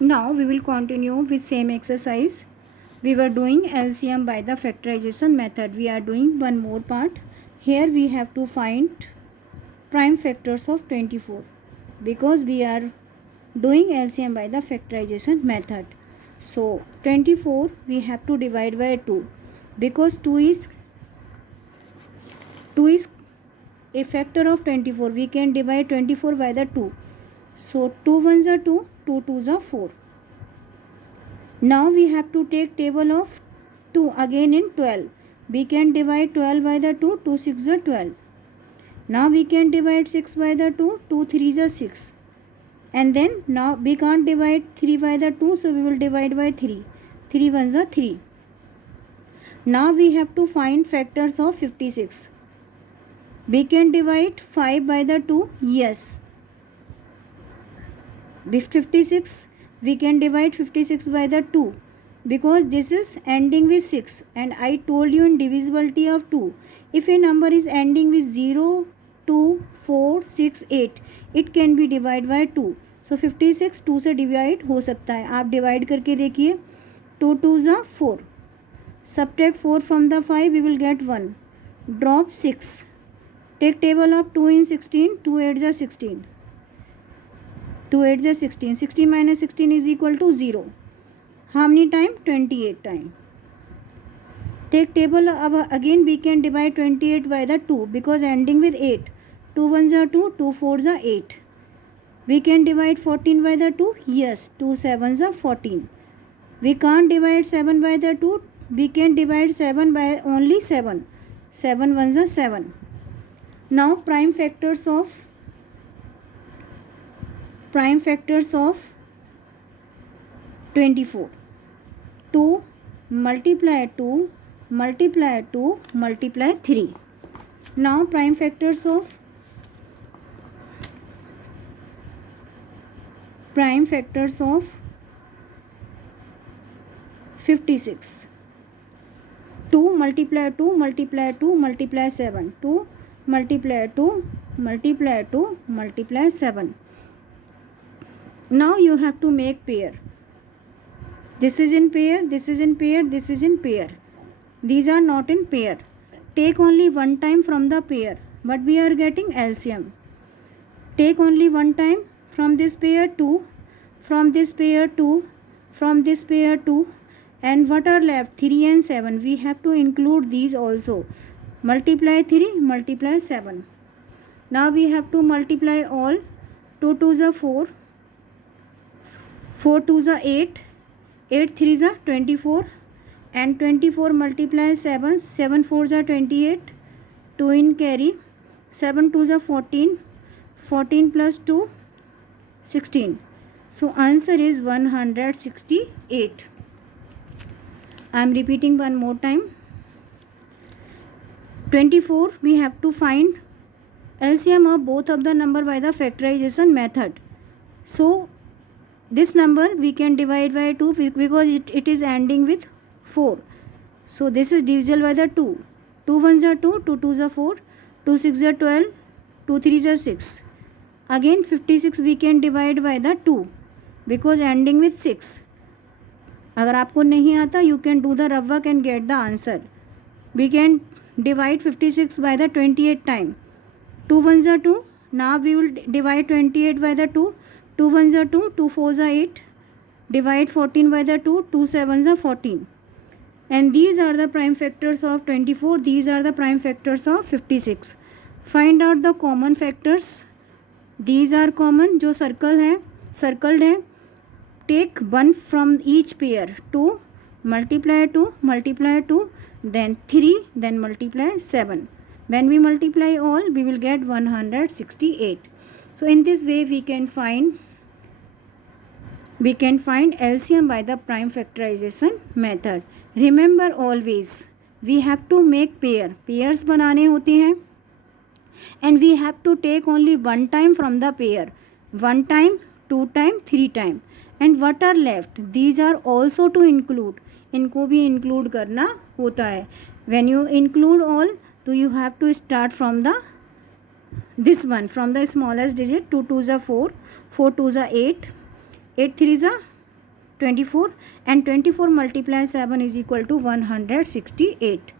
Now we will continue with same exercise. We were doing LCM by the factorization method. We are doing one more part. Here we have to find prime factors of 24 because we are doing LCM by the factorization method. So 24 we have to divide by 2 because 2 is a factor of 24. We can divide 24 by the 2. So 2 ones are 2, 2 twos are 4. Now we have to take table of 2 again in 12. We can divide 12 by the 2, 2 6 are 12. Now we can divide 6 by the 2, 2 3 are 6. And then now we can't divide 3 by the 2, so we will divide by 3. 3 ones are 3. Now we have to find factors of 56. We can divide 5 by the 2, yes. With 56 we can divide 56 by the 2 because this is ending with 6, and I told you in divisibility of 2, if a number is ending with 0, 2, 4, 6, 8, it can be divided by 2. So 56 2 से divide हो सकता है. आप divide करके देखिए. 2 2s are 4. Subtract 4 from the 5, we will get 1. Drop 6. Take table of 2 in 16. 2 8s are 16. 2 8s are 16. 16 minus 16 is equal to 0. How many time? 28 time. Take table of again we can divide 28 by the 2 because ending with 8. 2 ones are 2, 2 4s are 8. We can divide 14 by the 2. Yes, 2 7s are 14. We can't divide 7 by the 2. We can divide 7 by only 7. 7 ones are 7. Now prime factors of 24. 2 multiply 2 multiply 2 multiply 3. Now prime factors of 56. 2 multiply 2 multiply 2 multiply 7. 2 multiply 2 multiply 2 multiply 7. Now you have to make pair. This is in pair, this is in pair, this is in pair. These are not in pair. Take only one time from the pair, but we are getting LCM. Take only one time from this pair 2, from this pair 2, from this pair 2, and what are left? 3 and 7. We have to include these also. Multiply 3, multiply 7. Now we have to multiply all. 2 2s are 4, 4 2s are 8, 8 3s are 24, and 24 multiply 7, 7 4s are 28, 2 in carry, 7 2s are 14, 14 plus 2, 16. So answer is 168. I am repeating one more time. 24 we have to find LCM of both of the number by the factorization method. So this number we can divide by 2 because it is ending with 4. So this is divisible by the 2. 2 ones are 2, 2 twos are 4, 2 6 are 12, 2 3s are 6. Again 56 we can divide by the 2 because ending with 6. अगर आपको नहीं आता you can do the rough work and get the answer. We can divide 56 by the 28 time. 2 ones are 2. Now we will divide 28 by the 2. 2 ones are 2, 2 4s are 8. Divide 14 by the 2, 2 7s are 14. And these are the prime factors of 24. These are the prime factors of 56. Find out the common factors. These are common. जो circled है. Take one from each pair. 2 multiply 2 multiply 2, then 3, then multiply 7. When we multiply all, we will get 168. So in this way we can find LCM by the prime factorization method. Remember always we have to make pairs बनाने होते हैं, and we have to take only one time from the pair. 1 time, 2 time, 3 time, and what are left, these are also to include. इनको भी include करना होता है. When you include all, तो you have to start from the this one, from the smallest digit. 2 2s are 4, 4 2s are 8, 8 3s are 24, and 24 multiply 7 is equal to 168.